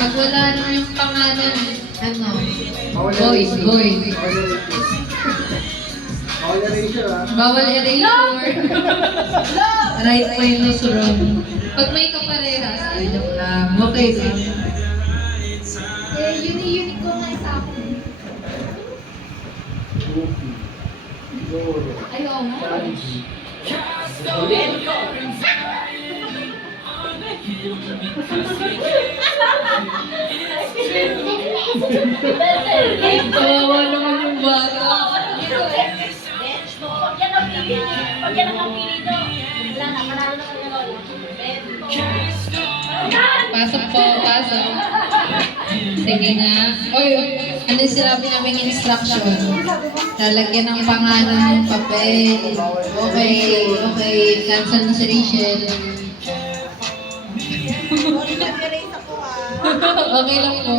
Pag wala na yung pangalan, ano? Bawal Goy, erasure. goy. Bawal erasure ah. Bawal erasure. Right minus wrong. Pag may kaparehas, ay joke lang. Okay lang. Eh, unique ko nga sa akin. Ayaw nga. Kawawa naman yung bata. Pag yan ang pili do, wala na, manalo na kanya lola. Pasok po, pasok. Sige nga. Oy, ano yung sinabi namin instruction? Lalagyan ng pangalan ng papel. Okay, okay. Cancel na si Rachel. Okay lang po.